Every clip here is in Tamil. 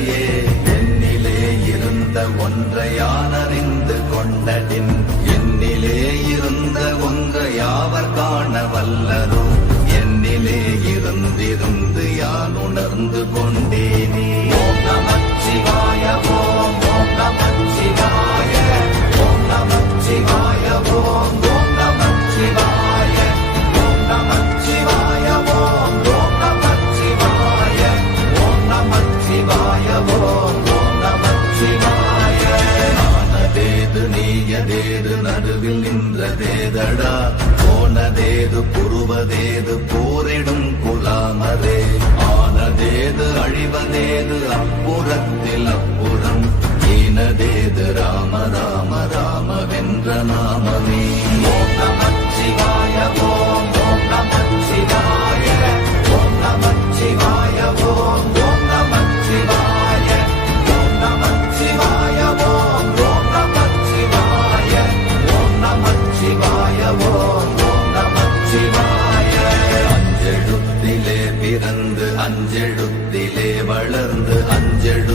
ஒன்றையே என்னிலே இருந்த ஒன்றை நாமமே ஓம் நமச்சிவாய ஓம் ஓம் நமச்சிவாய ஓம் நமச்சிவாய ஓம் ஓம் நமச்சிவாய ஓம் நமச்சிவாய ஓம் ஓம் நமச்சிவாய ஓம் நமச்சிவாய ஓம் ஓம் அஞ்செழுத்திலே பிறந்து அஞ்செழுத்திலே வளர்ந்து அஞ்செழு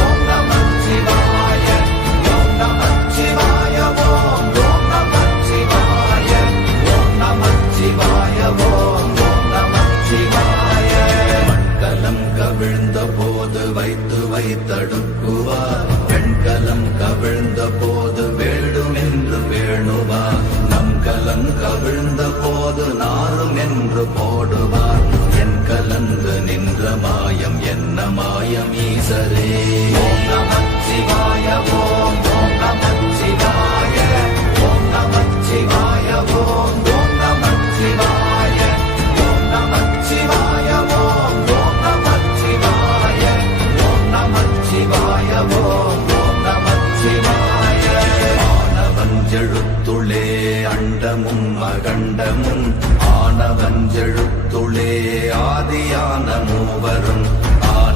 ஈசரே ஓம் நமச்சிவாய ஓம் ஓம் நமச்சிவாய ஓம் நமச்சிவாய ஓம் ஓம் நமச்சிவாய ஓம் நமச்சிவாய ஓம் ஓம் நமச்சிவாய ஓம் நமச்சிவாய ஓம் ஓம் நமச்சிவாய ஆனவஞ்செழுத்துளே அண்டமும் அகண்டமும் ஆனவஞ்செழுத்துளே ஆதியான மூவரும்.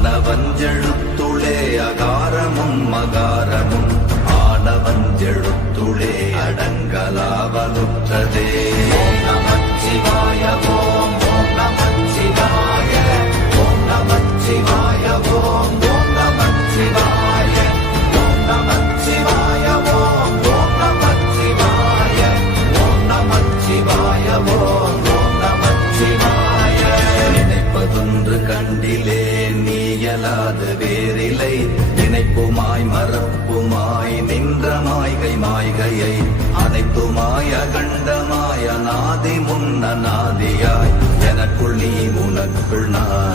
ஆனவஞ்செழுத்துளே அகாரமும் மகாரமும் ஆனவஞ்செழுத்துளே அடங்கலாவலுற்றதே நமச்சிவாய ஓம் ஓம் நமச்சிவாய ஓம் நமச்சிவாய ஓம் ஓம் நமச்சிவாய மாய்கை மாய்கையை அனைத்துமாய் அகண்டமாய் அநாதி முன்ன நாதியாய் எனக்குள் நீ உனக்குள் நான்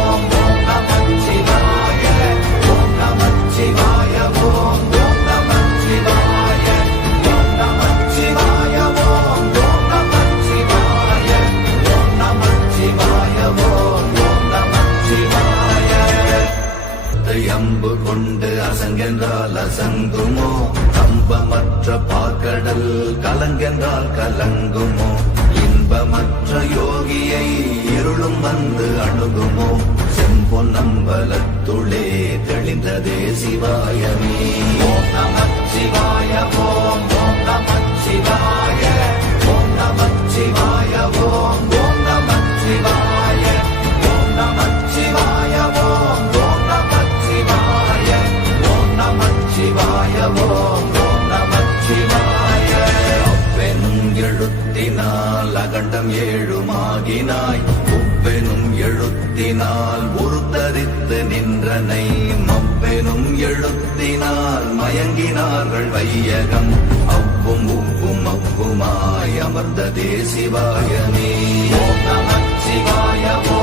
தெளிந்ததே சிவாயமே ஓம் நமச்சிவாய ஓம் ஓம் நமச்சிவாய ஓம் நமச்சிவாய ஓம் ஓம் நமச்சிவாய ஓம் நமச்சிவாய ஓம் ஓம் நமச்சிவாய ஓம் நமச்சிவாய ஓம் ஓம் நமச்சிவாய அவ்வெனும் எழுத்தினால் அகண்டம் ஏழுமாகினாய் உப்பெனும் எழுத்தினால் உருத்தரித்து நின்றனை மயங்கினார்கள் வையகம். அவ்வும் உவ்வும் அவ்வுமாய் அமர்ந்ததே சிவாயமே ஓம்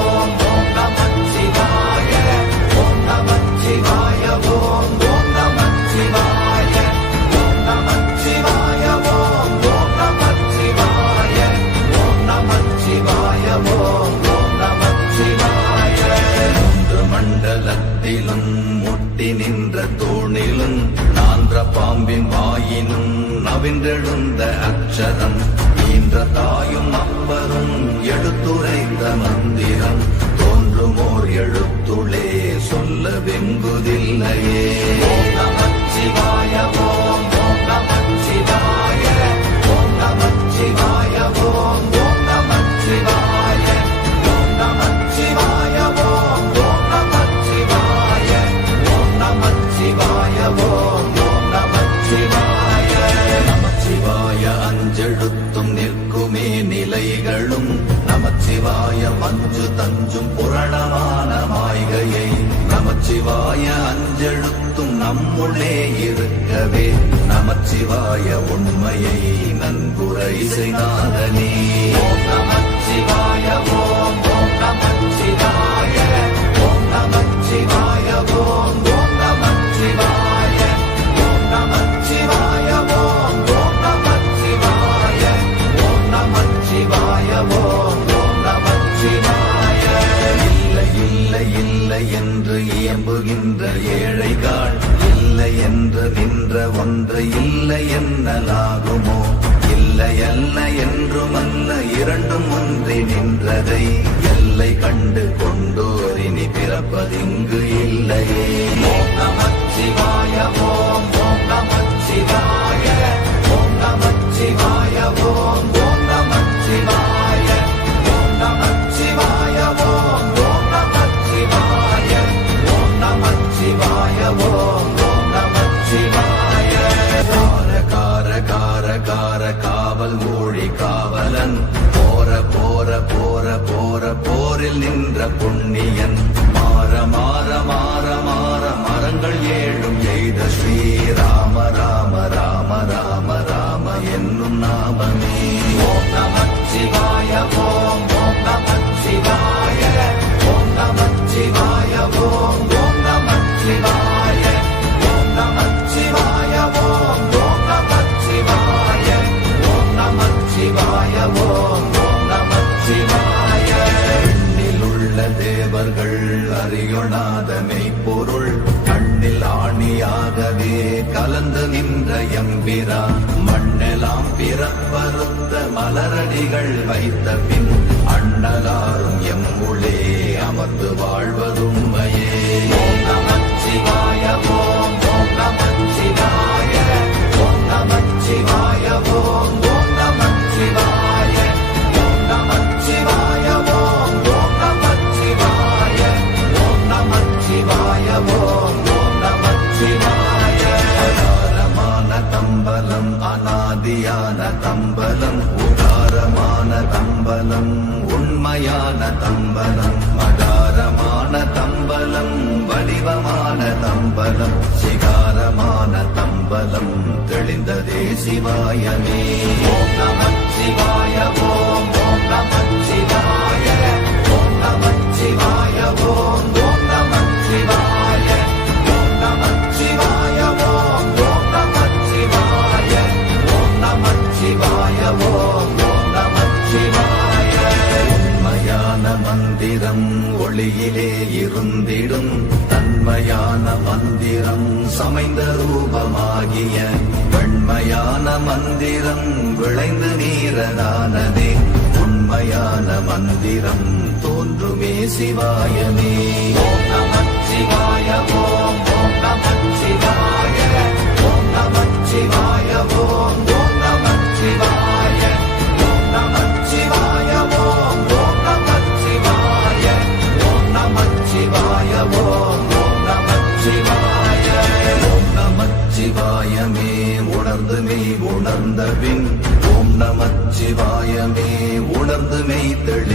அக்ஷரம் ஈன்ற தாயும் அப்பரும் எடுத்துரைந்த மந்திரம். தோன்றுமோர் எழுத்துளே சொல்ல வெங்குதில்லையே ஓம் நமச்சிவாய மஞ்சு தஞ்சும் புரணமான மாய்கையை நமச்சிவாய அஞ்செழுத்தும் நம்முள்ளே இருக்கவே. நமச்சிவாய உண்மையை நன்குரை இசைநாதனே. நமச்சிவாய ஓம் ஓம் நமச்சிவாய. ஓம் நமச்சிவாய ஓம் ஓம் நமச்சிவாய. பிறப்பதிங்கு இல்லையே? ஓம் நமச்சிவாய ஓம் ஓம் நமச்சிவாய ஓம் நமச்சிவாய ஓம் ஓம் நமச்சிவாய ஓம் நமச்சிவாய ஓம் ஓம் நமச்சிவாய ஓம் நமச்சிவாய ஓம் ஓம் நமச்சிவாய கார கார கார கார காவல் மொழி காவலன். போற போற போற போற போரில் நின்ற புண்ணியன். மாற மாற மாற மரங்கள் ஏழும். எய்த ஸ்ரீரா barril da vida. தம்பலம் உண்மையான தம்பலம் மடாரமான தம்பலம் வடிவமான தம்பலம் சிகாரமான தம்பலம் தெளிந்ததே சிவாயமே. நம சிவாயமோ சமைந்த ரூபமாகிய வெண்மையான மந்திரம் விளைந்து நீரனானதே உண்மையான மந்திரம் தோன்றுமே சிவாயமே நம சிவாயமோ. உணர்ந்த பின் ஓம் நமச்சிவாயமே உணர்ந்து மெய்த்தெழி